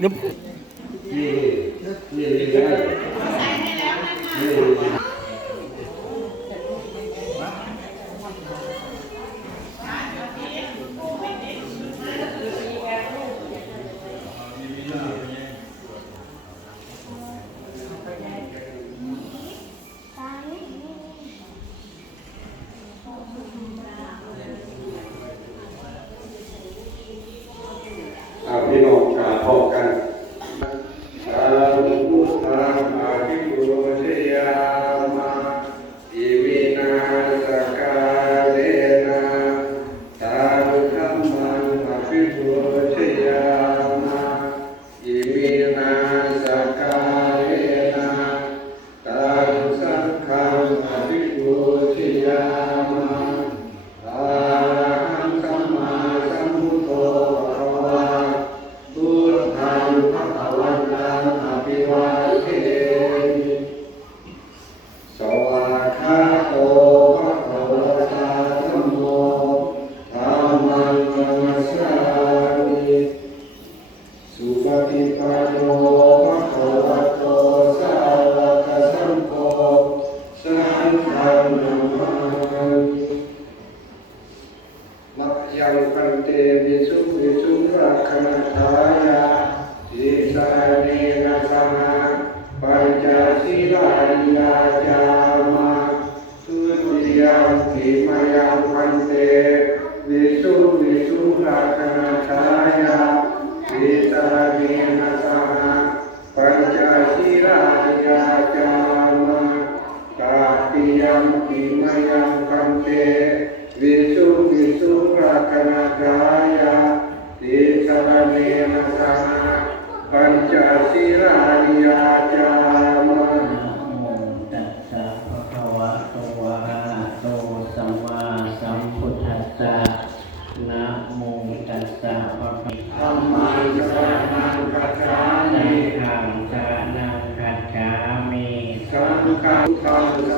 你不 ยังพันเตวิสุวิสุรักขณทายาสิสาเนนะสหาปัญจศีลานิยาจามาสุติยามกิมยังพันเตวิสุวิสุรักขณทายาสิสาเนนะสหาปัญจศีลานิยาจามาตาติยามกิมยังพันเต วิสุวิสุปะกนากายาติสรเนนะสาปัญจสิรานิยาจามตัสสะภะคะวะโตอะระโตสัมมาสัมพุทธัสสะนะโมตัสสะภะหัมมังสรคัจฉามิธัมมังสรณังคัจฉามิสังฆังสร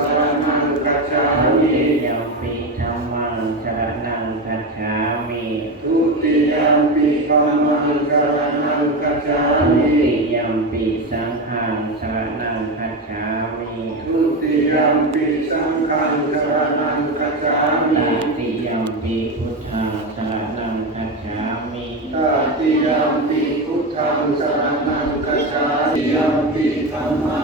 สังฆังสรณังคัจฉามิติยัมปิพุทธังสรณังคัจฉามิตติยัมปิพุทธังสรณังคัจฉามิยัมปิธรรมั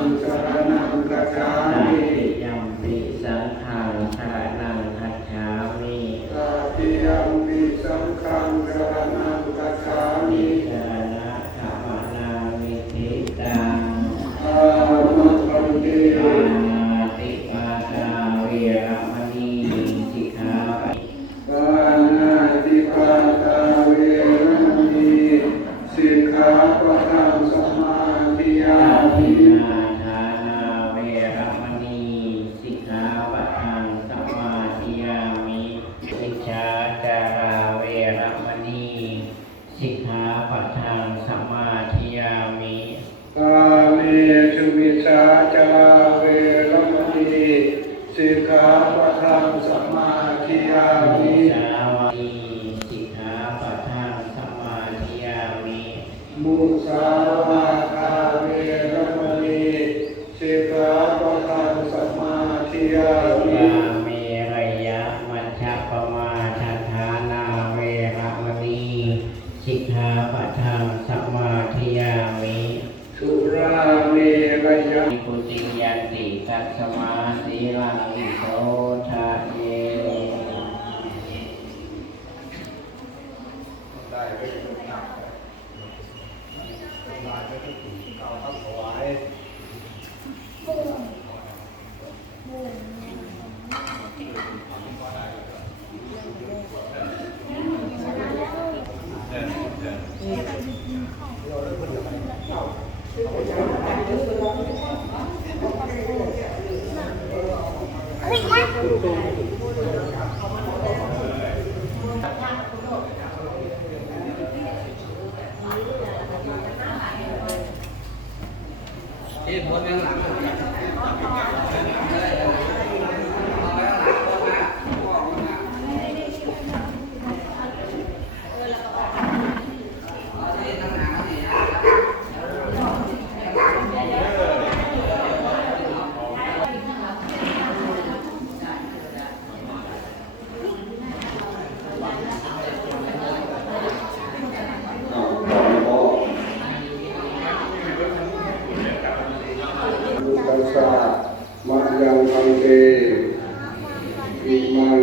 อิมัน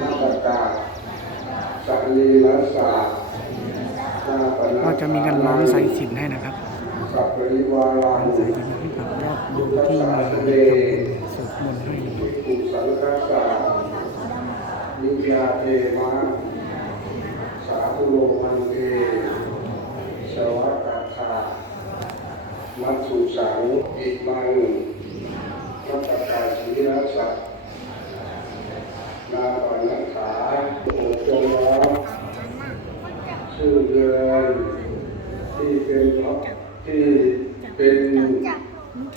นัตตาสัลีลัสสะนาปนาก็จะมีการร้องสายสิญจนให้นะครับสัพปริวารังสายสิญจนให้กับญาติโยมที่มาทำบุญสวดมนต์ให้ภิกขุสังฆสานิยาเทมะสาธุโลมันเตสวัสดัตถามัตสุสังอิมันนัตตกา ชีรัสสะนาปนัสสาโอจงร้องชื่อเดือนที่เป็นที่เป็น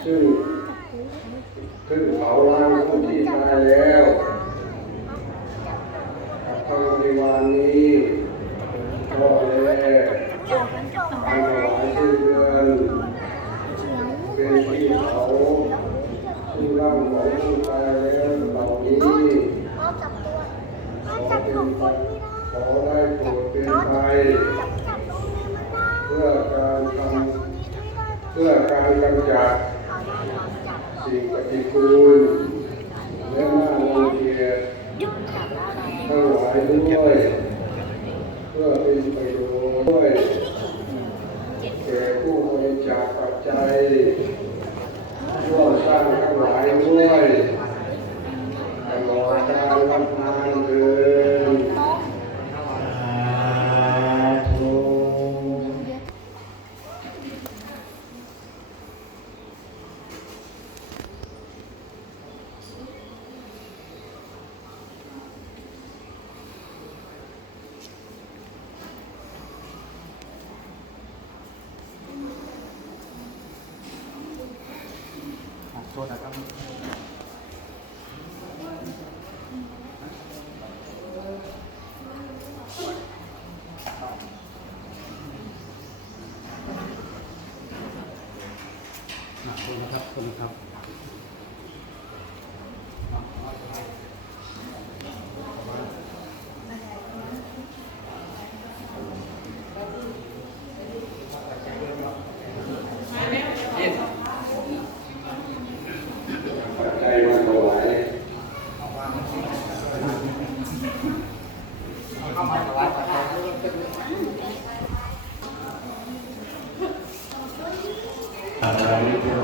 ชื่อขึ้นเขาล้างผู้ที่ตายแล้วกับทางบริวารนี้ก็เลยทำถวายชื่อเดือนเป็นที่เขาชื่ อร่างของผู้ตายแล้วเหล่านี้ขอเป็นขอได้โปรดเป็นไปเพื่อการทำเพื่อการกำจัดสิ่งปฏิกูลและน่ารังเกียจทั้งหลายด้วยเพื่อเป็นประโยชน์ด้วยแก่ผู้บริจาคปัจจัย ร่วมสร้างทั้งหลายด้วยตลอดกาลวันนานเดิน สาธุ โทษน